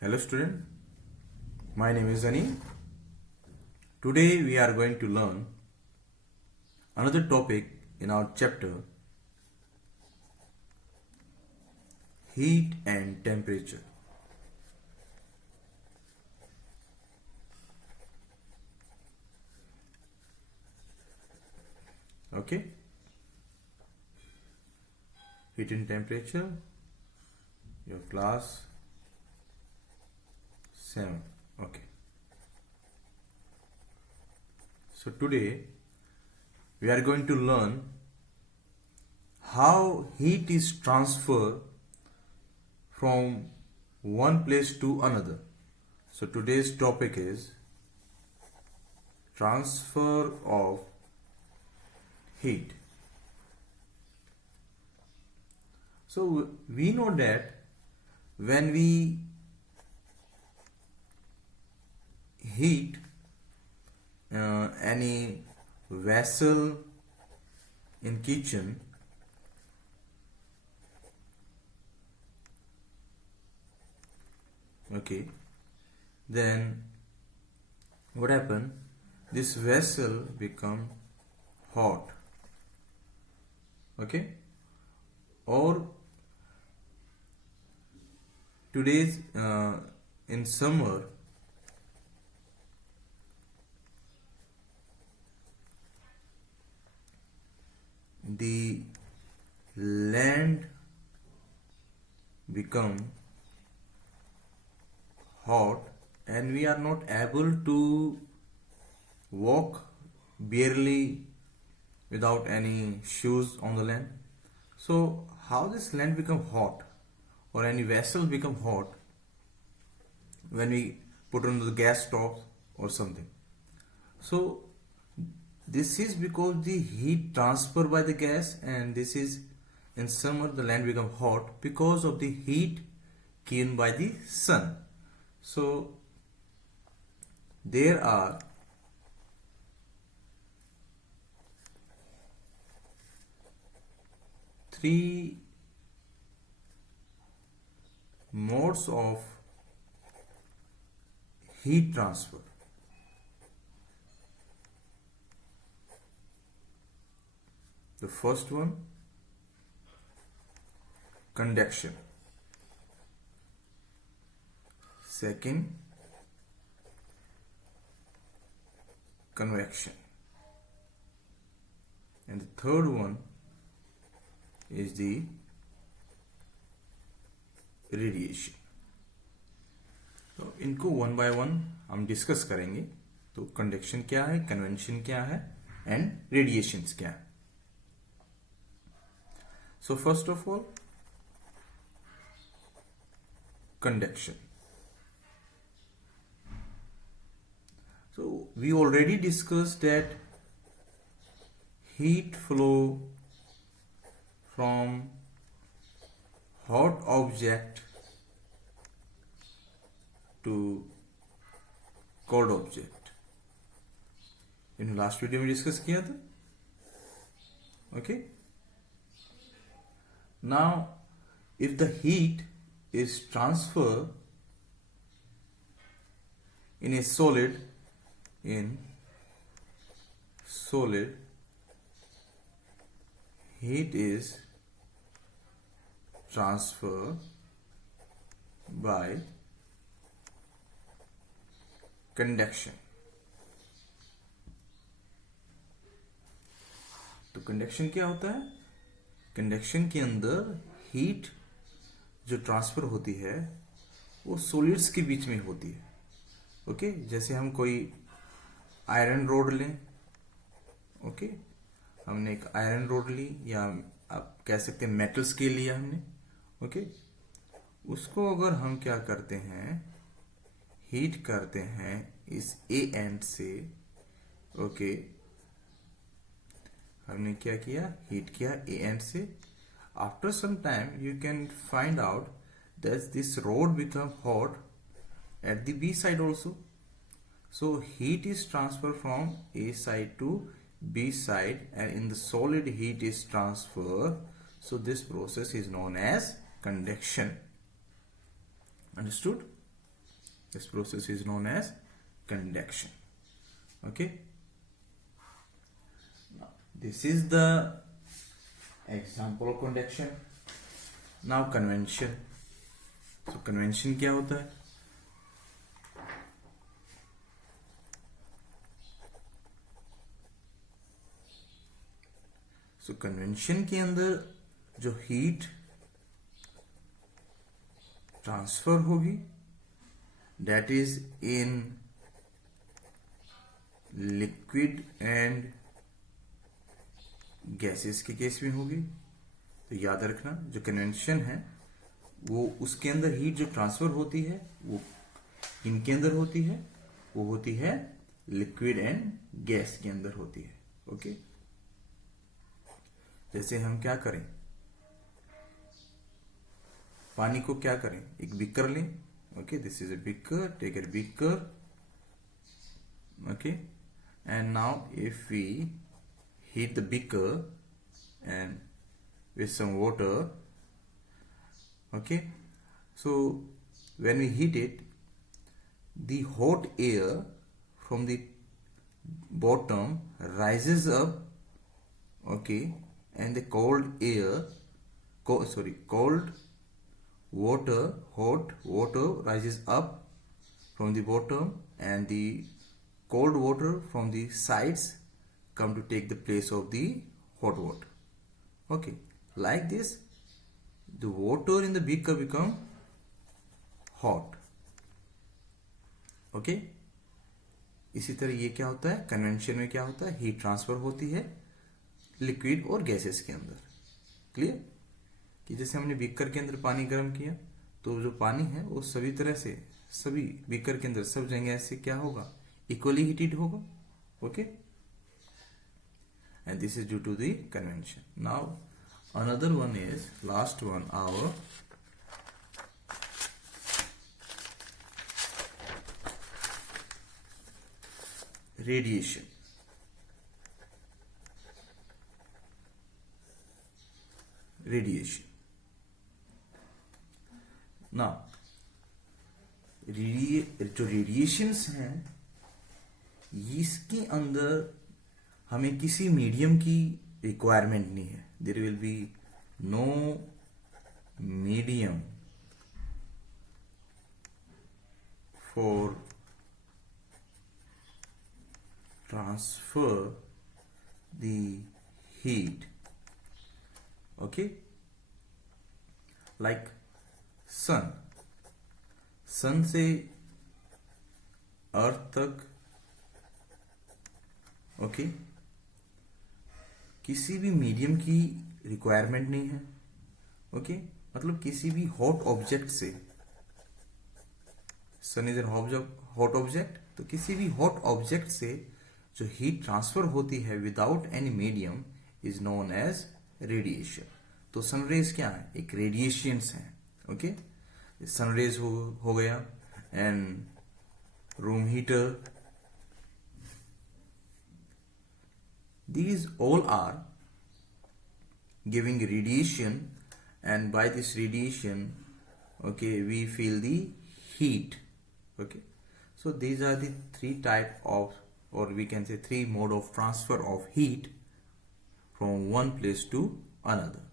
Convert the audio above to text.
Hello student, my name is Zani. Today we are going to learn another topic in our chapter, heat and temperature. Okay, heat and temperature, your class 7. Okay, so today we are going to learn how heat is transferred from one place to another. So today's topic is transfer of heat. So we know that when we heat any vessel in kitchen, okay, then what happen? This vessel become hot, okay, or today's in summer the land become hot and we are not able to walk barely without any shoes on the land. So how this land become hot or any vessel become hot when we put on the gas stove or something? So this is because the heat transfer by the gas, and this is in summer the land become hot because of the heat given by the sun. So there are three modes of heat transfer. The first one, conduction. Second, convection. And the third one is the radiation. तो इनको one by one हम discuss करेंगे. तो conduction क्या है, convention क्या है and radiations क्या है. So first of all, conduction. So we already discussed that heat flow from hot object to cold object. In last video में डिस्कस किया था. Okay. Now, if the heat is transferred in a solid, heat is transferred by conduction. तो conduction क्या होता है? Conduction के अंदर heat जो ट्रांसफर होती है वो सॉलिड्स के बीच में होती है. ओके, जैसे हम कोई आयरन रोड लें. ओके, हमने एक आयरन रोड ली या आप कह सकते हैं मेटल स्केल लिया हमने. ओके, उसको अगर हम क्या करते हैं, हीट करते हैं इस ए एंड से. ओके, हमने क्या किया, हीट किया ए एंड से. After some time you can find out that this rod become hot at the B side also. So heat is transfer from A side to B side and in the solid heat is transferred. So this process is known as conduction. Understood? This process is known as conduction. Okay. Now, this is the example of conduction. Now convention. So convention क्या होता है? So convention के अंदर जो heat transfer होगी that is in liquid and gases के case में होगी। तो याद रखना जो कन्वेंशन है वो उसके अंदर हीट जो ट्रांसफर होती है वो इनके अंदर होती है, वो होती है लिक्विड एंड गैस के अंदर होती है। ओके, जैसे हम क्या करें, पानी को क्या करें, एक बीकर लें। Okay, this is a beaker, take a beaker. Okay, and now if we heat the beaker and with some water. Okay, so when we heat it, the hot air from the bottom rises up, okay, and the cold air, cold water, hot water rises up from the bottom, and the cold water from the sides come to take the place of the hot water. Okay, like this the water in the beaker become hot. Okay, इसी तरह ये क्या होता है, convention में क्या होता है, हीट ट्रांसफर होती है लिक्विड और गैसेस के अंदर। क्लियर, कि जैसे हमने बीकर के अंदर पानी गर्म किया तो जो पानी है वो सभी तरह से सभी बीकर के अंदर सब जगह से क्या होगा, इक्वली हीटेड होगा। Okay, and this is due to the convention. Now another one is last one, our radiation. Now जो रेडिएशंस हैं इसके अंदर हमें किसी मीडियम की रिक्वायरमेंट नहीं है। There will be no medium for transfer the heat. Okay, like sun से अर्थ तक, ओके, किसी भी मीडियम की रिक्वायरमेंट नहीं है। ओके, मतलब किसी भी हॉट ऑब्जेक्ट से, सन इज एन हॉट ऑब्जेक्ट, तो किसी भी हॉट ऑब्जेक्ट से जो हीट ट्रांसफर होती है without any medium is known as radiation. तो सनरेज क्या है, एक रेडिएशंस है। ओके, सनरेज हो गया, and room heater, these all are giving radiation, and by this radiation, okay, we feel the heat. Okay, so these are the three type of, or we can say three mode of transfer of heat from one place to another.